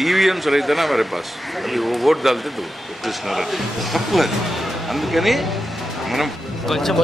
EVMs రైతేనా మరి pass అది vote దాల్తే ఒప్పిస్తున్నారు తప్పు అది. అందుకని మనం కొంచెం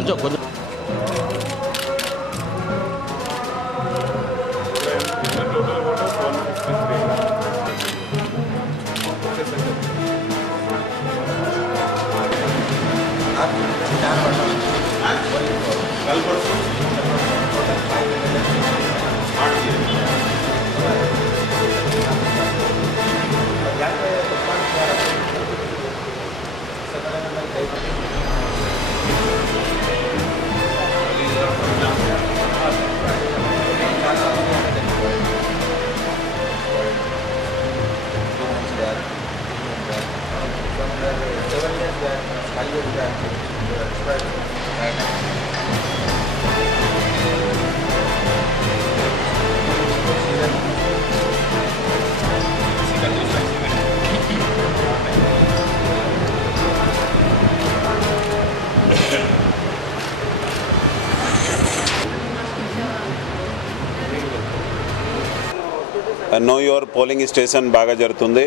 నో యువర్ పోలింగ్ స్టేషన్ బాగా జరుగుతుంది.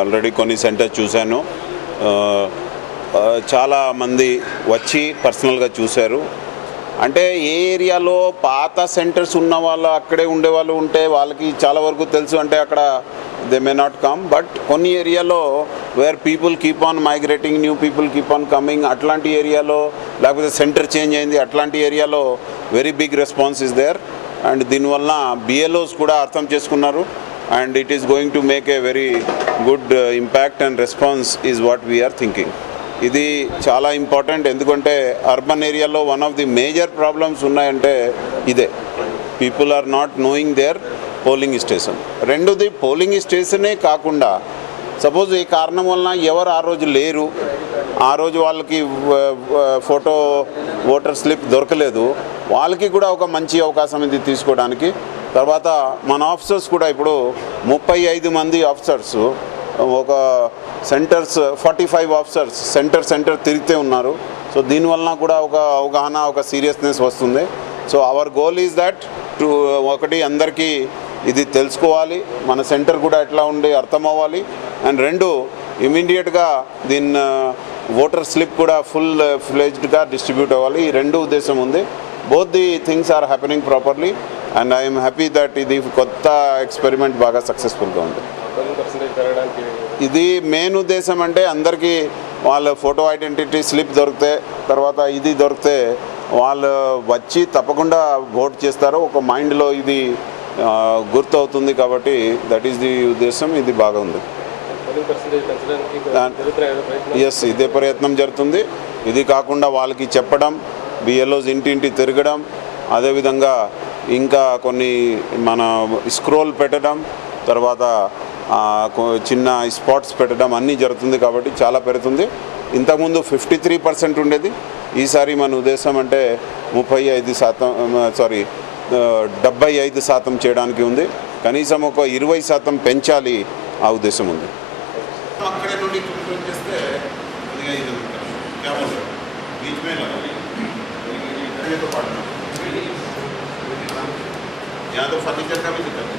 ఆల్రెడీ కొన్ని సెంటర్స్ చూశాను. చాలామంది వచ్చి పర్సనల్గా చూశారు. అంటే ఏ ఏరియాలో పాత సెంటర్స్ ఉన్న వాళ్ళు అక్కడే ఉండేవాళ్ళు ఉంటే వాళ్ళకి చాలా వరకు తెలుసు. అంటే అక్కడ they may not come. But కొన్ని ఏరియాలో where people keep on migrating, new people keep on coming, అట్లాంటి ఏరియాలో లేకపోతే సెంటర్ చేంజ్ అయింది, అట్లాంటి ఏరియాలో very big response is there. And దీనివల్ల బిఎల్ఓస్ కూడా అర్థం చేసుకున్నారు. And it is going to make a very good impact and response is what we are thinking. ఇది చాలా ఇంపార్టెంట్. ఎందుకంటే అర్బన్ ఏరియాలో one of the major problems ఉన్నాయంటే ఇదే, people are not knowing their polling station. రెండోది polling స్టేషనే కాకుండా suppose ఈ కారణం వలన ఎవరు ఆ రోజు లేరు, ఆ రోజు వాళ్ళకి ఫోటో ఓటర్ స్లిప్ దొరకలేదు, వాళ్ళకి కూడా ఒక మంచి అవకాశం ఇది తీసుకోవడానికి. తర్వాత మన ఆఫీసర్స్ కూడా ఇప్పుడు 35 మంది ఆఫీసర్స్ ఒక సెంటర్స్ 45 ఆఫీసర్స్ సెంటర్ తిరిగితే ఉన్నారు. సో దీనివలన కూడా ఒక అవగాహన, ఒక సీరియస్నెస్ వస్తుంది. So our goal is that to ఒకటి అందరికీ ఇది తెలుసుకోవాలి, మన సెంటర్ కూడా ఎట్లా ఉండి అర్థం అవ్వాలి. అండ్ రెండు ఇమీడియట్గా దీని ఓటర్ స్లిప్ కూడా ఫుల్ ఫ్లెజ్డ్గా డిస్ట్రిబ్యూట్ అవ్వాలి. ఈ రెండు ఉద్దేశం ఉంది. Both the things are happening properly and I'm happy that ఇది కొత్త ఎక్స్పెరిమెంట్ బాగా సక్సెస్ఫుల్గా ఉంది. ఇది మెయిన్ ఉద్దేశం అంటే అందరికీ వాళ్ళ ఫోటో ఐడెంటిటీ స్లిప్ దొరికితే, తర్వాత ఇది దొరికితే వాళ్ళు వచ్చి తప్పకుండా ఓట్ చేస్తారు. ఒక మైండ్లో ఇది గుర్తు అవుతుంది. కాబట్టి దట్ ఈస్ ది ఉద్దేశం. ఇది బాగా ఉంది. ఎస్, ఇదే ప్రయత్నం జరుగుతుంది. ఇది కాకుండా వాళ్ళకి చెప్పడం, బిఎల్ఓస్ ఇంటింటి తిరగడం, అదేవిధంగా ఇంకా కొన్ని మన స్క్రోల్ పెట్టడం, తర్వాత చిన్న స్పాట్స్ పెట్టడం అన్నీ జరుగుతుంది. కాబట్టి చాలా పెరుగుతుంది. ఇంతకుముందు 53% ఉండేది. ఈసారి మన ఉద్దేశం అంటే 75% చేయడానికి ఉంది. కనీసం ఒక 20% పెంచాలి ఆ ఉద్దేశం ఉంది. यहाँ तो फर्नीचर का भी दिक्कत है.